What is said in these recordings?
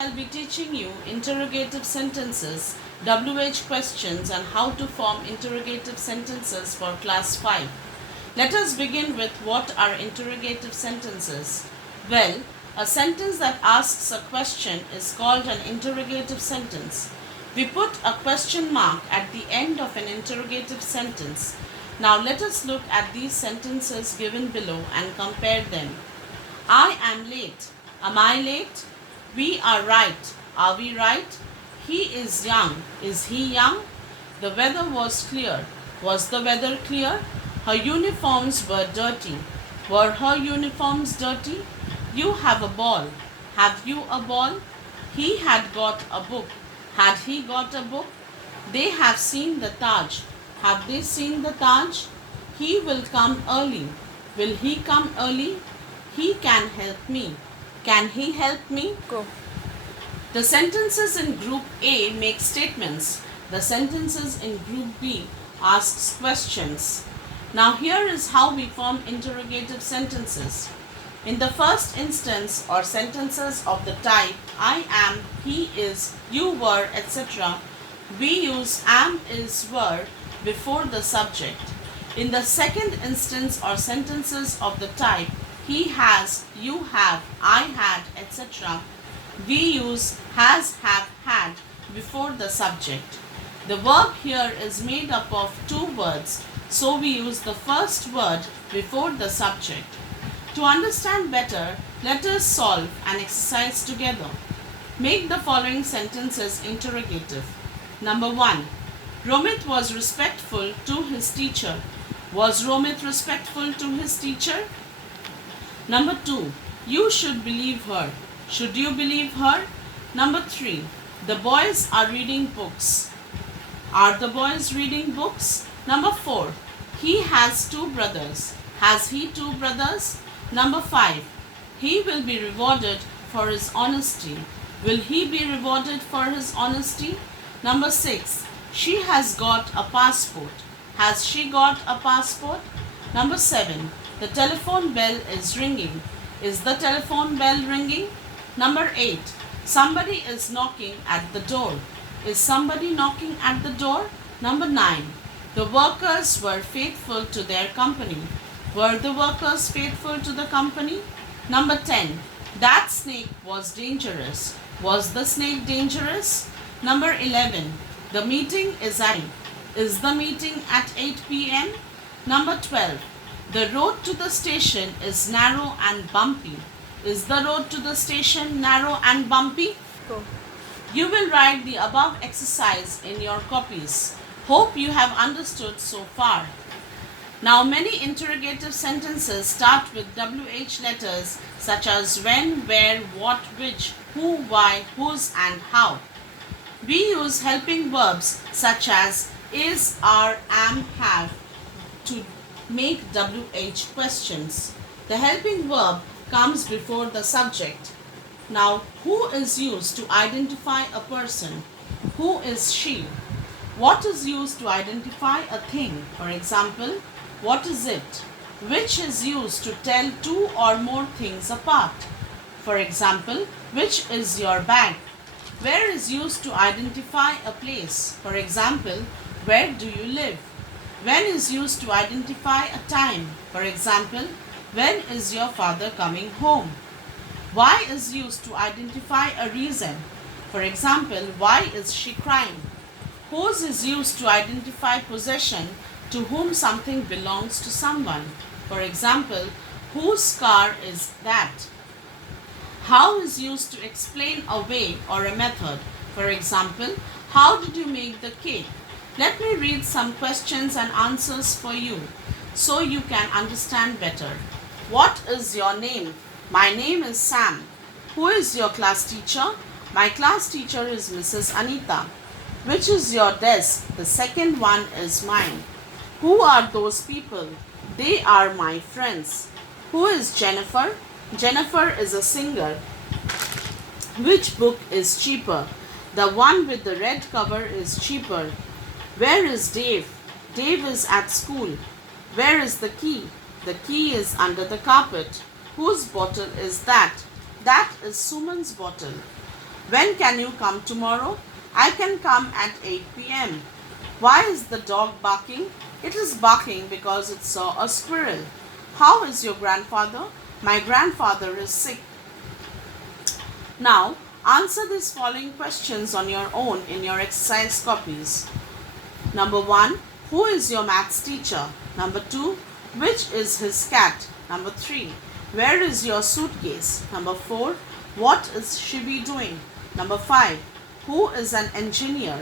I'll be teaching you interrogative sentences, WH questions, and how to form interrogative sentences for class 5. Let us begin with what are interrogative sentences. Well, a sentence that asks a question is called an interrogative sentence. We put a question mark at the end of an interrogative sentence. Now let us look at these sentences given below and compare them. I am late. Am I late? We are right. Are we right? He is young. Is he young? The weather was clear. Was the weather clear? Her uniforms were dirty. Were her uniforms dirty? You have a ball. Have you a ball? He had got a book. Had he got a book? They have seen the Taj. Have they seen the Taj? He will come early. Will he come early? He can help me. Can he help me? Go. The sentences in group A make statements. The sentences in group B asks questions. Now here is how we form interrogative sentences. In the first instance or sentences of the type I am, he is, you were, etc., we use am, is, were before the subject. In the second instance or sentences of the type he has, you have, I had, etc., we use has, have, had before the subject. The verb here is made up of two words, so we use the first word before the subject. To understand better, let us solve an exercise together. Make the following sentences interrogative. Number 1. Romit was respectful to his teacher. Was Romit respectful to his teacher? Number 2. You should believe her. Should you believe her? Number 3. The boys are reading books. Are the boys reading books? Number 4. He has two brothers. Has he two brothers? Number 5. He will be rewarded for his honesty. Will he be rewarded for his honesty? Number 6. She has got a passport. Has she got a passport? Number 7. The telephone bell is ringing. Is the telephone bell ringing? Number 8. Somebody is knocking at the door. Is somebody knocking at the door? Number 9. The workers were faithful to their company. Were the workers faithful to the company? Number 10. That snake was dangerous. Was the snake dangerous? Number 11. The meeting is at 8. Is the meeting at 8 p.m.? Number 12. The road to the station is narrow and bumpy. Is the road to the station narrow and bumpy? Go. You will write the above exercise in your copies. Hope you have understood so far. Now many interrogative sentences start with WH letters such as when, where, what, which, who, why, whose and how. We use helping verbs such as is, are, am, have to make WH questions. The helping verb comes before the subject. Now, who is used to identify a person? Who is she? What is used to identify a thing? For example, what is it? Which is used to tell two or more things apart? For example, which is your bag? Where is used to identify a place? For example, where do you live? When is used to identify a time? For example, when is your father coming home? Why is used to identify a reason. For example, why is she crying? Whose is used to identify possession, to whom something belongs to someone. For example, whose car is that? How is used to explain a way or a method. For example, how did you make the cake? Let me read some questions and answers for you so you can understand better. What is your name? My name is Sam. Who is your class teacher? My class teacher is Mrs. Anita. Which is your desk? The second one is mine. Who are those people? They are my friends. Who is Jennifer? Jennifer is a singer. Which book is cheaper? The one with the red cover is cheaper. Where is Dave? Dave is at school. Where is the key? The key is under the carpet. Whose bottle is that? That is Suman's bottle. When can you come tomorrow? I can come at 8 p.m. Why is the dog barking? It is barking because it saw a squirrel. How is your grandfather? My grandfather is sick. Now, answer these following questions on your own in your exercise copies. Number 1. Who is your maths teacher? Number 2. Which is his cat? Number 3. Where is your suitcase? Number 4. What is she be doing? Number 5. Who is an engineer?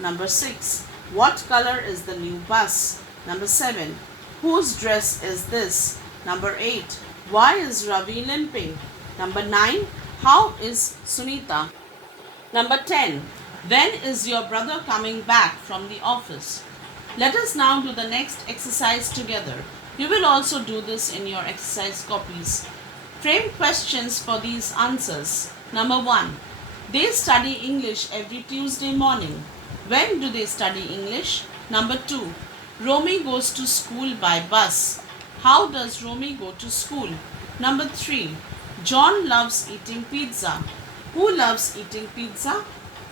Number 6. What color is the new bus? Number 7. Whose dress is this? Number 8. Why is Ravi limping? Number 9. How is Sunita? Number 10. When is your brother coming back from the office? Let us now do the next exercise together. You will also do this in your exercise copies. Frame questions for these answers. Number 1. They study English every Tuesday morning. When do they study English? Number 2. Romy goes to school by bus. How does Romy go to school? Number 3. John loves eating pizza. Who loves eating pizza?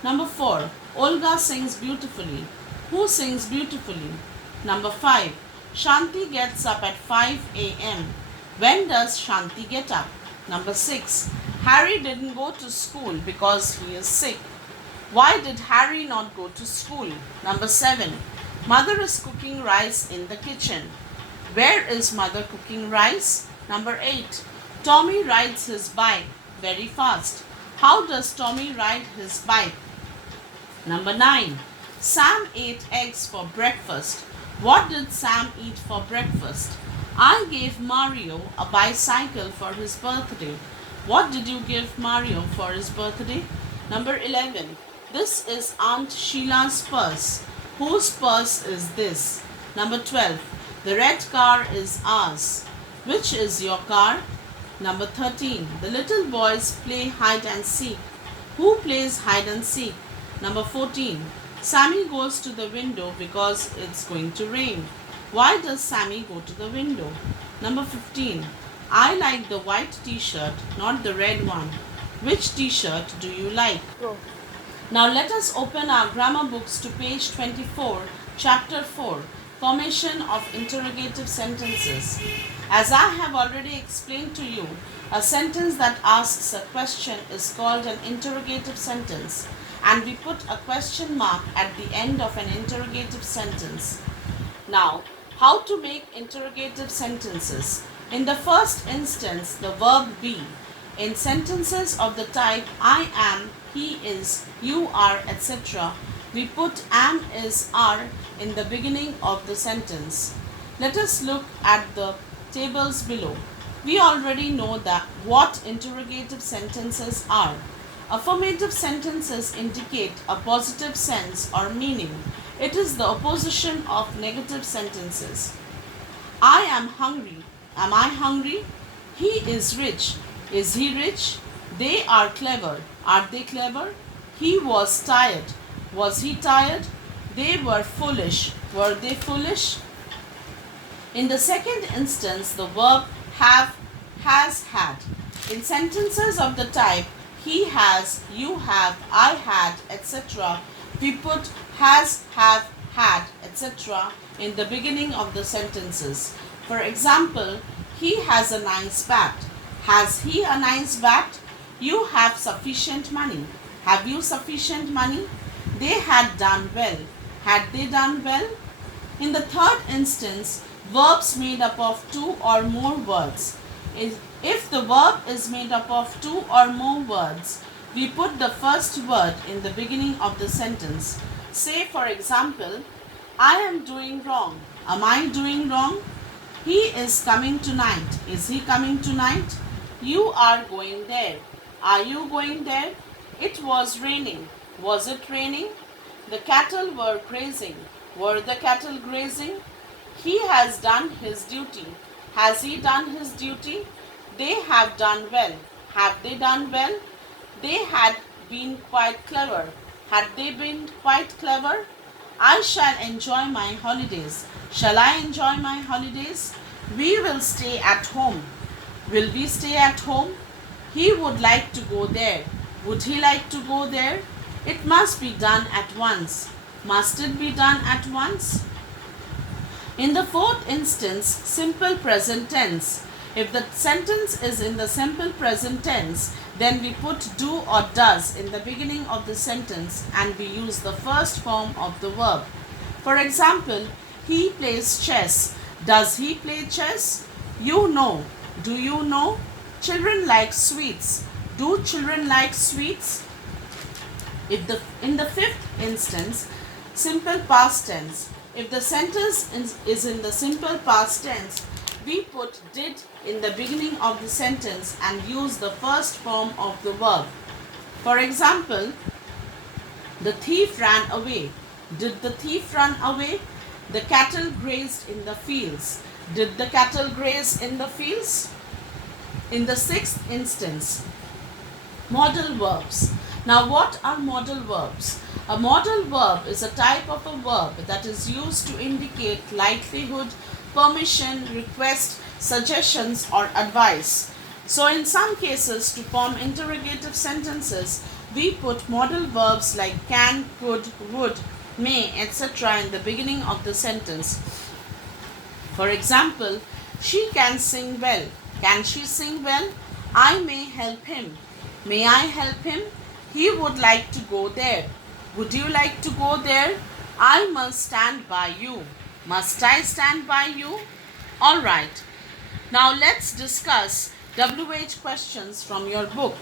Number 4. Olga sings beautifully. Who sings beautifully? Number 5. Shanti gets up at 5 a.m. When does Shanti get up? Number 6. Harry didn't go to school because he is sick. Why did Harry not go to school? Number 7. Mother is cooking rice in the kitchen. Where is mother cooking rice? Number 8. Tommy rides his bike very fast. How does Tommy ride his bike? Number 9. Sam ate eggs for breakfast. What did Sam eat for breakfast? I gave Mario a bicycle for his birthday. What did you give Mario for his birthday? Number 11. This is Aunt Sheila's purse. Whose purse is this? Number 12. The red car is ours. Which is your car? Number 13. The little boys play hide and seek. Who plays hide and seek? Number 14. Sammy goes to the window because it's going to rain. Why does Sammy go to the window? Number 15. I like the white t-shirt, not the red one. Which t-shirt do you like? Go. Now let us open our grammar books to page 24, chapter 4, Formation of Interrogative Sentences. As I have already explained to you, a sentence that asks a question is called an interrogative sentence, and we put a question mark at the end of an interrogative sentence. Now, how to make interrogative sentences? In the first instance, the verb be. In sentences of the type I am, he is, you are, etc., we put am, is, are in the beginning of the sentence. Let us look at the tables below. We already know that what interrogative sentences are. Affirmative sentences indicate a positive sense or meaning. It is the opposition of negative sentences. I am hungry. Am I hungry? He is rich. Is he rich? They are clever. Are they clever? He was tired. Was he tired? They were foolish. Were they foolish? In the second instance, the verb have, has, had. In sentences of the type he has, you have, I had, etc., we put has, have, had, etc. in the beginning of the sentences. For example, he has a nice bat. Has he a nice bat? You have sufficient money. Have you sufficient money? They had done well. Had they done well? In the third instance, verbs made up of two or more words. If the verb is made up of two or more words, we put the first word in the beginning of the sentence. Say, for example, I am doing wrong. Am I doing wrong? He is coming tonight. Is he coming tonight? You are going there. Are you going there? It was raining. Was it raining? The cattle were grazing. Were the cattle grazing? He has done his duty. Has he done his duty? They have done well. Have they done well? They had been quite clever. Had they been quite clever? I shall enjoy my holidays. Shall I enjoy my holidays? We will stay at home. Will we stay at home? He would like to go there. Would he like to go there? It must be done at once. Must it be done at once? In the fourth instance, simple present tense. If the sentence is in the simple present tense, then we put do or does in the beginning of the sentence and we use the first form of the verb. For example, he plays chess. Does he play chess? You know. Do you know? Children like sweets. Do children like sweets? In the fifth instance, simple past tense. If the sentence is in the simple past tense, we put did in the beginning of the sentence and use the first form of the verb. For example, the thief ran away. Did the thief run away? The cattle grazed in the fields. Did the cattle graze in the fields? In the sixth instance, modal verbs. Now, what are modal verbs? A modal verb is a type of a verb that is used to indicate likelihood, permission, request, suggestions, or advice. So, in some cases, to form interrogative sentences, we put modal verbs like can, could, would, may, etc. in the beginning of the sentence. For example, she can sing well. Can she sing well? I may help him. May I help him? He would like to go there. Would you like to go there? I must stand by you. Must I stand by you? Alright. Now let's discuss WH questions from your book.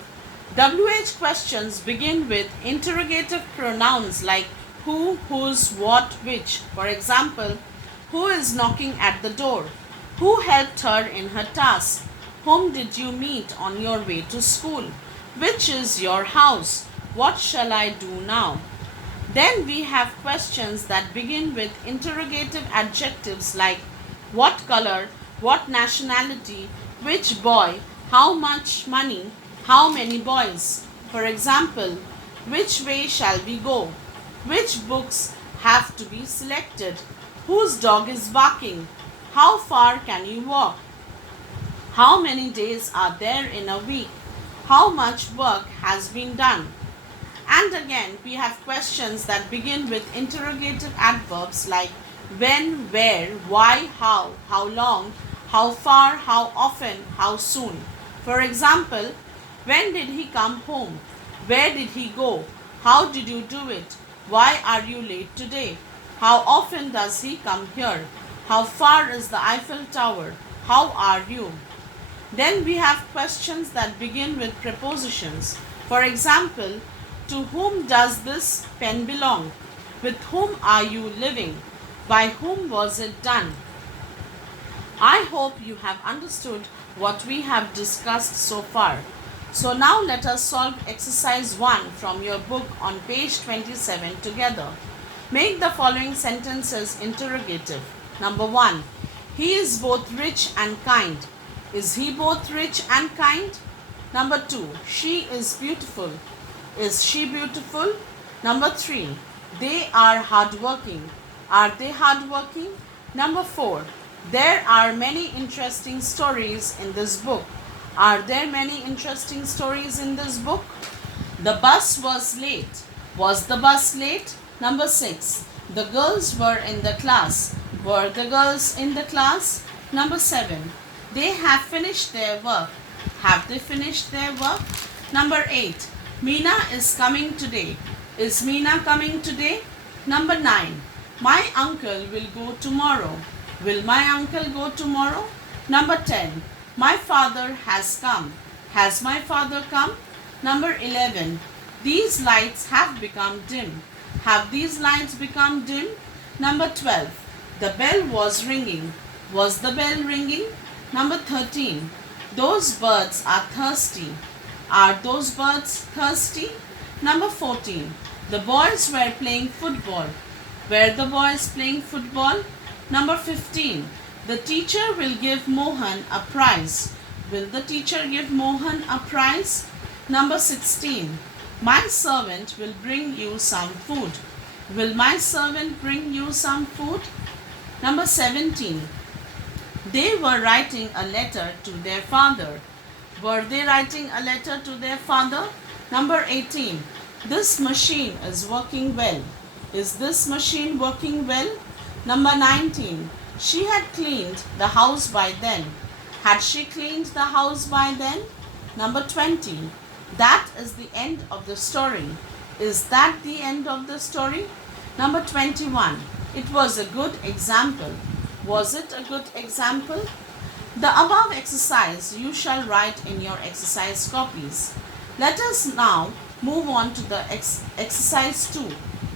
WH questions begin with interrogative pronouns like who, whose, what, which. For example, who is knocking at the door? Who helped her in her task? Whom did you meet on your way to school? Which is your house? What shall I do now? Then we have questions that begin with interrogative adjectives like what color, what nationality, which boy, how much money, how many boys. For example, which way shall we go? Which books have to be selected? Whose dog is barking? How far can you walk? How many days are there in a week? How much work has been done? And again, we have questions that begin with interrogative adverbs like when, where, why, how long, how far, how often, how soon. For example, when did he come home? Where did he go? How did you do it? Why are you late today? How often does he come here? How far is the Eiffel Tower? How are you? Then we have questions that begin with prepositions. For example, to whom does this pen belong? With whom are you living? By whom was it done? I hope you have understood what we have discussed so far. So now let us solve exercise 1 from your book on page 27 together. Make the following sentences interrogative. Number 1. He is both rich and kind. Is he both rich and kind? Number 2. She is beautiful. Is she beautiful? Number 3. They are hardworking. Are they hardworking? Number 4. There are many interesting stories in this book. Are there many interesting stories in this book? The bus was late. Was the bus late? Number 6. The girls were in the class. Were the girls in the class? Number 7. They have finished their work. Have they finished their work? Number 8. Meena is coming today. Is Meena coming today? Number 9. My uncle will go tomorrow. Will my uncle go tomorrow? Number 10. My father has come. Has my father come? Number 11. These lights have become dim. Have these lights become dim? Number 12. The bell was ringing. Was the bell ringing? Number 13. Those birds are thirsty. Are those birds thirsty? Number 14. The boys were playing football. Were the boys playing football? Number 15. The teacher will give Mohan a prize. Will the teacher give Mohan a prize? Number 16. My servant will bring you some food. Will my servant bring you some food? Number 17. They were writing a letter to their father. Were they writing a letter to their father? Number 18. This machine is working well. Is this machine working well? Number 19. She had cleaned the house by then. Had she cleaned the house by then? Number 20. That is the end of the story. Is that the end of the story? Number 21. It was a good example. Was it a good example? The above exercise you shall write in your exercise copies. Let us now move on to the exercise 2.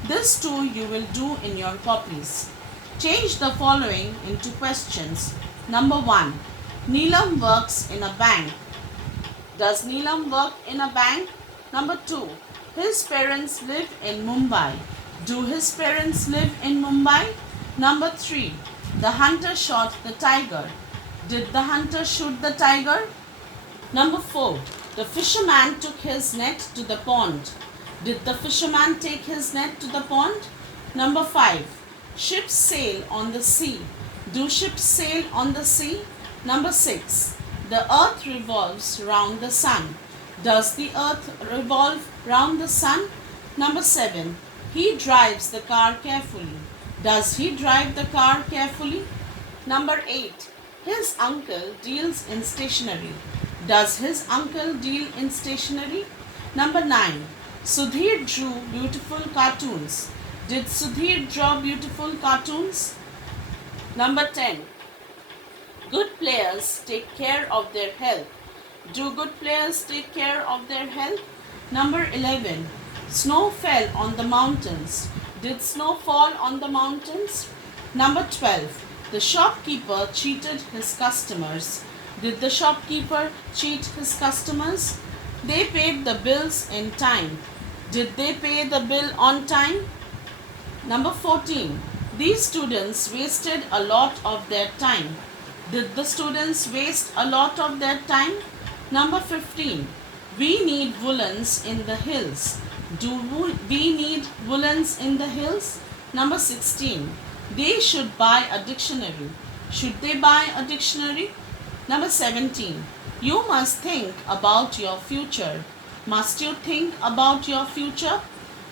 This too you will do in your copies. Change the following into questions. Number 1. Neelam works in a bank. Does Neelam work in a bank? Number 2. His parents live in Mumbai. Do his parents live in Mumbai? Number 3. The hunter shot the tiger. Did the hunter shoot the tiger? Number 4. The fisherman took his net to the pond. Did the fisherman take his net to the pond? Number 5. Ships sail on the sea. Do ships sail on the sea? Number 6. The earth revolves round the sun. Does the earth revolve round the sun? Number 7. He drives the car carefully. Does he drive the car carefully? Number 8. His uncle deals in stationery. Does his uncle deal in stationery? Number 9. Sudhir drew beautiful cartoons. Did Sudhir draw beautiful cartoons? Number 10. Good players take care of their health. Do good players take care of their health? Number 11. Snow fell on the mountains. Did snow fall on the mountains? Number 12. The shopkeeper cheated his customers. Did the shopkeeper cheat his customers? They paid the bills in time. Did they pay the bill on time? Number 14. These students wasted a lot of their time. Did the students waste a lot of their time? Number 15. We need woolens in the hills. Do we need woolens in the hills? Number 16. They should buy a dictionary. Should they buy a dictionary? Number 17. You must think about your future. Must you think about your future?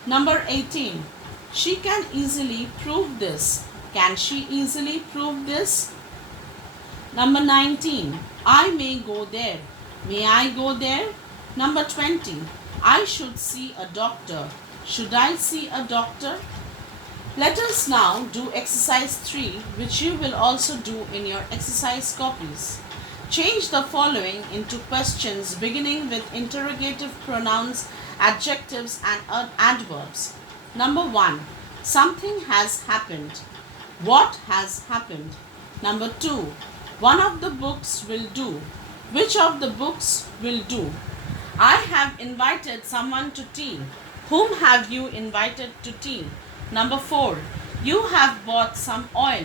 Number 18. She can easily prove this. Can she easily prove this? Number 19. I may go there. May I go there? Number 20. I should see a doctor. Should I see a doctor? Let us now do exercise 3, which you will also do in your exercise copies. Change the following into questions beginning with interrogative pronouns, adjectives and adverbs. Number 1. Something has happened. What has happened? Number 2. One of the books will do. Which of the books will do? I have invited someone to tea. Whom have you invited to tea? Number 4. You have bought some oil.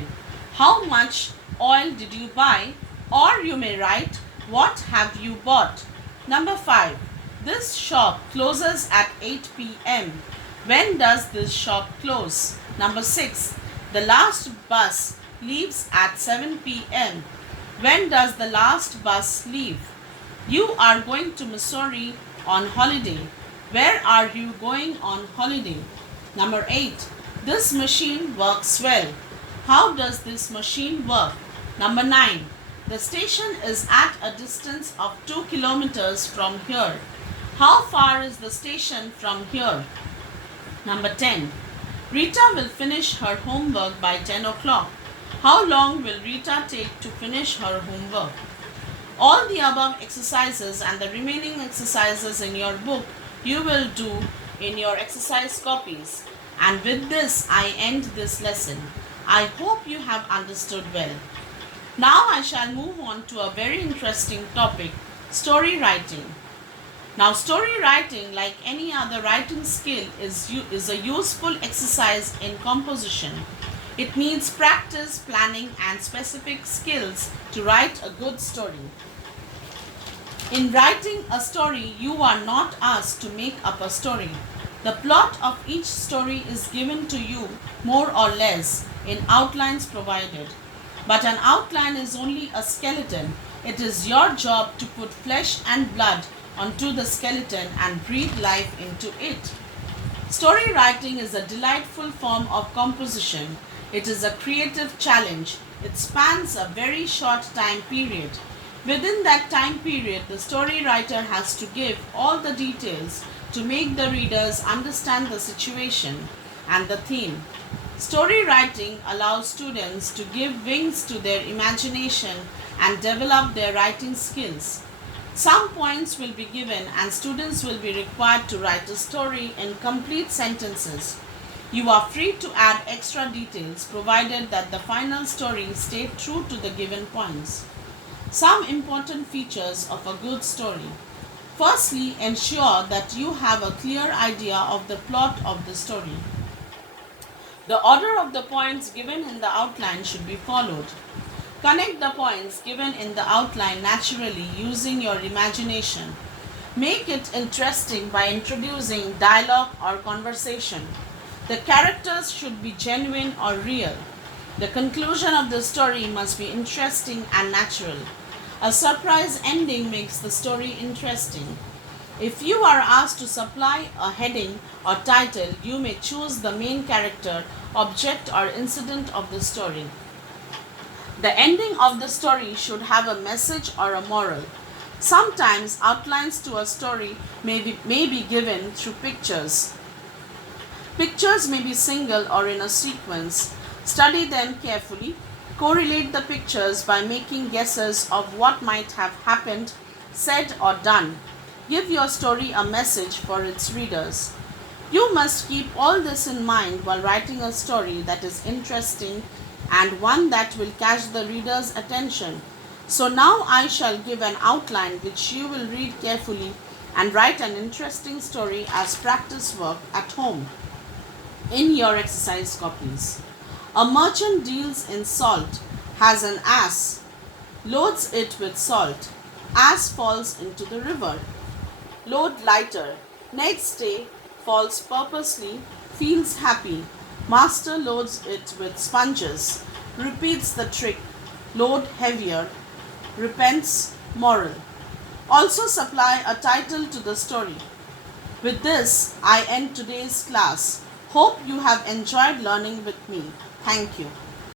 How much oil did you buy? Or you may write, what have you bought? Number 5. This shop closes at 8 p.m. When does this shop close? Number 6. The last bus leaves at 7 p.m. When does the last bus leave? You are going to Missouri on holiday. Where are you going on holiday? Number 8. This machine works well. How does this machine work? Number 9. The station is at a distance of 2 kilometers from here. How far is the station from here? Number 10. Rita will finish her homework by 10 o'clock. How long will Rita take to finish her homework? All the above exercises and the remaining exercises in your book you will do in your exercise copies. And with this, I end this lesson. I hope you have understood well. Now I shall move on to a very interesting topic, story writing. Now story writing, like any other writing skill, is a useful exercise in composition. It needs practice, planning and specific skills to write a good story. In writing a story, you are not asked to make up a story. The plot of each story is given to you more or less in outlines provided. But an outline is only a skeleton. It is your job to put flesh and blood onto the skeleton and breathe life into it. Story writing is a delightful form of composition. It is a creative challenge. It spans a very short time period. Within that time period, the story writer has to give all the details to make the readers understand the situation and the theme. Story writing allows students to give wings to their imagination and develop their writing skills. Some points will be given and students will be required to write a story in complete sentences. You are free to add extra details provided that the final story stay true to the given points. Some important features of a good story. Firstly, ensure that you have a clear idea of the plot of the story. The order of the points given in the outline should be followed. Connect the points given in the outline naturally using your imagination. Make it interesting by introducing dialogue or conversation. The characters should be genuine or real. The conclusion of the story must be interesting and natural. A surprise ending makes the story interesting. If you are asked to supply a heading or title, you may choose the main character, object, or incident of the story. The ending of the story should have a message or a moral. Sometimes outlines to a story may be given through pictures. Pictures may be single or in a sequence. Study them carefully. Correlate the pictures by making guesses of what might have happened, said, or done. Give your story a message for its readers. You must keep all this in mind while writing a story that is interesting and one that will catch the reader's attention. So now I shall give an outline which you will read carefully and write an interesting story as practice work at home in your exercise copies. A merchant deals in salt, has an ass, loads it with salt. Ass falls into the river. Load lighter. Next day falls purposely, feels happy. Master loads it with sponges. Repeats the trick. Load heavier. Repents. Moral. Also supply a title to the story. With this, I end today's class. Hope you have enjoyed learning with me. Thank you.